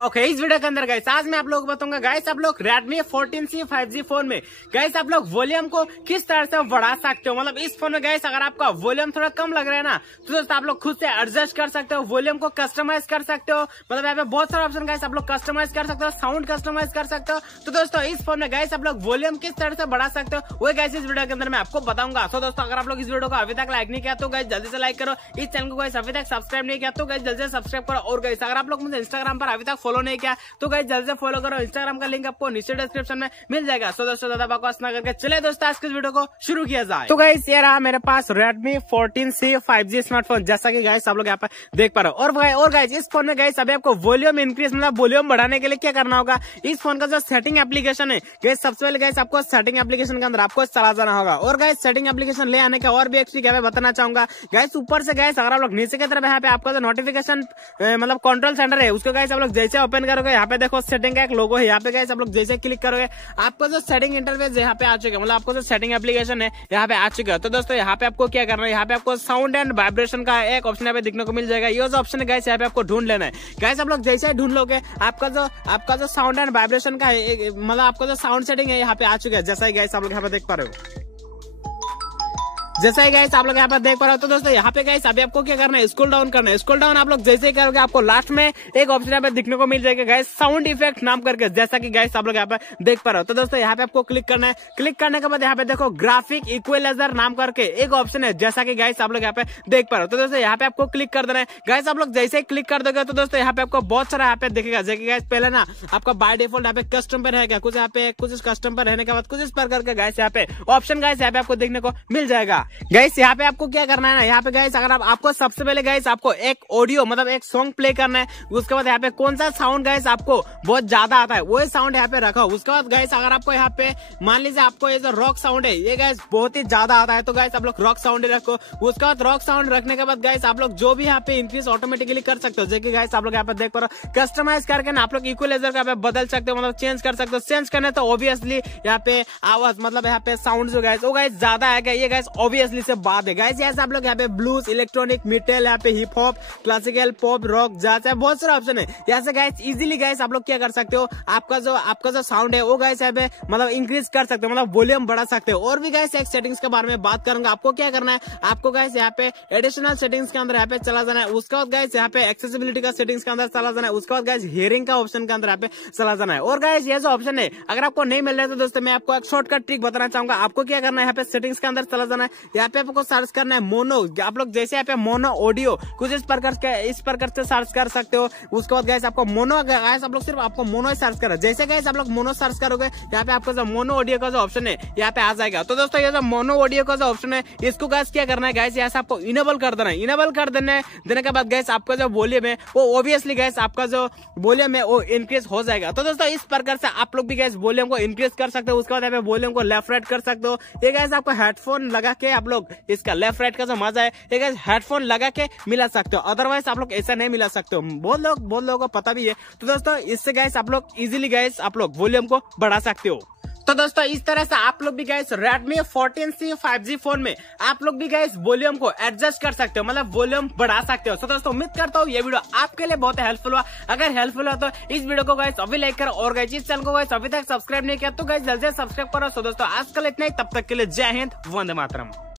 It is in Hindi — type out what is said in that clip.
ओके इस वीडियो के अंदर गाइस आज मैं आप लोगों को बताऊंगा गाइस आप लोग Redmi 14C 5G फोन में गाइस आप लोग वॉल्यूम को किस तरह से बढ़ा सकते हो। मतलब इस फोन में गाइस अगर आपका वॉल्यूम थोड़ा कम लग रहा है ना तो दोस्तों आप लोग खुद से एडजस्ट कर सकते हो, वॉल्यूम को कस्टमाइज कर सकते हो। मतलब यहाँ पे बहुत सारे ऑप्शन गाइस आप लोग कस्टमाइज कर सकते हो, साउंड कस्टमाइज कर सकते हो। तो दोस्तों इस फोन में गाइस आप लोग वॉल्यूम किस तरह से बढ़ा सकते हो वो गाइस इस वीडियो के अंदर मैं आपको बताऊंगा। तो दोस्तों अगर आप लोग इस वीडियो को अभी तक लाइक नहीं किया तो गाइस जल्दी से लाइक करो। इस चैनल को गाइस अभी तक सब्सक्राइब नहीं किया तो गाइस जल्दी से सब्सक्राइब करो। और गाइस अगर आप लोग मुझे इंस्टाग्राम पर अभी तक फॉलो नहीं किया तो गाइस जल्दी से फॉलो करो। इंस्टाग्राम का लिंक आपको नीचे डिस्क्रिप्शन में मिल जाएगा। सो दोस्तों ज्यादा बकवास ना करके चले दोस्तों आज के वीडियो को शुरू किया जाए। तो गाइस ये रहा मेरे पास Redmi 14C 5G स्मार्टफोन, जैसा कि गाइस आप लोग यहाँ पर देख पा रहे हो। और गाइस इस फोन में गाइस अभी आपको वॉल्यूम इंक्रीज मतलब वॉल्यूम बढ़ाने के लिए क्या करना होगा, इस फोन का जो सेटिंग एप्लीकेशन है गाइस सबसे पहले गाइस आपको सेटिंग एप्लीकेशन के अंदर आपको चला जाना होगा। और गाइस सेटिंग एप्लीकेशन ले आने का और भी एक चीज मैं बताना चाहूंगा गाइस, ऊपर से गाइस अगर आप लोग नीचे की तरफ यहाँ पे आपका जो नोटिफिकेशन मतलब कंट्रोल सेंटर है उसको गाइस आप लोग जैसे ओपन करोगे यहाँ पे देखो सेटिंग का एक लोगो है, यहाँ पे गाइस आप लोग जैसे क्लिक करोगे आपको जो सेटिंग इंटरफेस यहाँ पे आ चुका है, मतलब आपको जो सेटिंग एप्लीकेशन है यहाँ पे आ चुका है। तो दोस्तों यहाँ पे आपको क्या करना है, यहाँ पे आपको साउंड एंड वाइब्रेशन का एक ऑप्शन यहाँ पे दिखने को मिल जाएगा। ये जो ऑप्शन है गाइस यहाँ पे आपको ढूंढ लेना है। गाइस आप लोग जैसे ही ढूंढ लोगे आपका जो साउंड एंड वाइब्रेशन का मतलब आपका जो साउंड सेटिंग है यहाँ पे आ चुका है, जैसा ही गाइस आप लोग यहाँ पे देख पा रहे हो। जैसा ही गाइस आप लोग यहाँ पर देख पा रहे हो। तो दोस्तों यहाँ पे गाइस अभी आपको क्या करना है, स्क्रॉल डाउन करना है। स्क्रॉल डाउन आप लोग जैसे ही करोगे आपको लास्ट में एक ऑप्शन यहाँ पे दिखने को मिल जाएगा गाइस साउंड इफेक्ट नाम करके, जैसा कि गाइस आप लोग यहाँ पे देख पा रहे हो। तो दोस्तों यहाँ पे आपको क्लिक करना है। क्लिक करने के बाद यहाँ पे देखो ग्राफिक इक्वलाइजर नाम करके एक ऑप्शन है, जैसा कि गाइस आप लोग यहाँ पे देख पा रहे हो। तो दोस्तों यहाँ पे आपको क्लिक कर देना है। गाइस आप लोग जैसे ही क्लिक कर दोगे तो दोस्तों यहाँ पे आपको बहुत सारा यहाँ पे दिखेगा, जैसे गाइस पहले ना आपका बाय डिफॉल्ट यहाँ पे कस्टम पे रहेगा, कुछ यहाँ पे कुछ कस्टम पर रहने के बाद कुछ इस पर करके गाइस यहाँ पे ऑप्शन गाइस यहाँ पे आपको देखने को मिल जाएगा। गाइस यहाँ पे आपको क्या करना है ना, यहाँ पे गाइस अगर आपको सबसे पहले गाइस आपको एक ऑडियो मतलब एक सॉन्ग प्ले करना है, उसके बाद यहाँ पे कौन सा साउंड गाइस आपको बहुत ज्यादा आता है वो साउंड यहाँ पे रखो। उसके बाद गाइस अगर आपको यहाँ पे मान लीजिए आपको ये जो रॉक साउंड है ये गाइस बहुत ही ज्यादा आता है तो गाइस आप लोग रॉक साउंड ही रखो। उसके बाद रॉक साउंड रखने के बाद गाइस आप लोग जो भी यहाँ पे इंक्रीज ऑटोमेटिकली कर सकते हो, जैसे गाइस आप लोग यहाँ पे देख पा रहे हो कस्टमाइज करके ना आप लोग इक्वलाइजर का बदल सकते हो, मतलब चेंज कर सकते हो। चेंज करने तो ऑब्वियसली यहाँ पे आवाज मतलब यहाँ पे साउंड जो गाइस वो गाइस ज्यादा है, ये गाइस ऑब्वियसली से बात है गाइस। यहाँ आप लोग यहाँ पे ब्लूज, इलेक्ट्रॉनिक, मेटल, यहाँ पे hip hop, classical, pop, rock, jazz बहुत सारे ऑप्शन है। यहाँ से गाइस इजीली गाइस आप लोग क्या कर सकते हो, आपका जो साउंड है वो गाइस यहाँ पे मतलब इंक्रीज कर सकते हो, मतलब वॉल्यूम बढ़ा सकते हो। और भी गाइस एक सेटिंग्स के बारे में बात करूंगा। आपको क्या करना है, आपको गाइस यहाँ पे एडिशनल सेटिंग्स के अंदर यहाँ पे चला जाना है। उसके बाद गाइस यहाँ पे एक्सेसिबिलिटी का सेटिंग्स के अंदर चला जाना है। उसके बाद गाइस हियरिंग का ऑप्शन के अंदर यहाँ पे चला जाना है। और गाइस ये जो ऑप्शन है अगर आपको नहीं मिल रहा है तो दोस्तों मैं आपको एक शॉर्टकट ट्रिक बताना चाहूंगा। आपको क्या करना है, यहाँ पे सेटिंग्स के अंदर चला जाना है। यहाँ पे आपको सर्च करना है मोनो, आप लोग जैसे यहाँ पे मोनो ऑडियो कुछ इस प्रकार से सर्च कर सकते हो। उसके बाद गाइस आपको मोनो गाइस आप लोग सिर्फ आपको मोनो ही सर्च करो। जैसे गाइस आप लोग मोनो सर्च करोगे यहाँ पे आपका जो मोनो ऑडियो का जो ऑप्शन है यहाँ पे आ जाएगा। तो दोस्तों ये जो मोनो ऑडियो का जो ऑप्शन है इसको गाइस क्या करना है गाइस यहाँ से आपको इनेबल कर देना है। इनेबल कर देने के बाद गाइस आपका जो वॉल्यूम है वो ऑब्वियसली गाइस आपका जो वॉल्यूम है वो इंक्रीज हो जाएगा। तो दोस्तों इस प्रकार से आप लोग भी गाइस वॉल्यूम को इंक्रीज कर सकते हो। उसके बाद यहाँ पे वॉल्यूम को लेफ्ट राइट कर सकते हो। ये गाइस आपको हेडफोन लगा के आप लोग इसका लेफ्ट राइट का जो मजा है ये गाइस हेडफोन लगा के मिला सकते हो, अदरवाइज आप लोग ऐसा नहीं मिला सकते हो। बहुत लोगों को पता भी है। तो दोस्तों इससे गाइस आप लोग इजीली गाइस आप लोग वॉल्यूम को बढ़ा सकते हो। तो दोस्तों इस तरह से आप लोग भी guys Redmi 14C 5G phone में आप लोग भी गाइस वॉल्यूम को एडजस्ट कर सकते हो, मतलब वॉल्यूम बढ़ा सकते हो। तो दोस्तों उम्मीद करता हूँ ये वीडियो आपके लिए बहुत हेल्पफुल हुआ। अगर हेल्पफुल हुआ तो इस वीडियो को गाइस अभी लाइक करो और गाइस इस चैनल को गाइस अभी तक सब्सक्राइब नहीं किया तो गाइस जल्दी से सब्सक्राइब करो। तो दोस्तों आजकल इतना ही, तब तक के लिए जय हिंद, वंदे मातरम।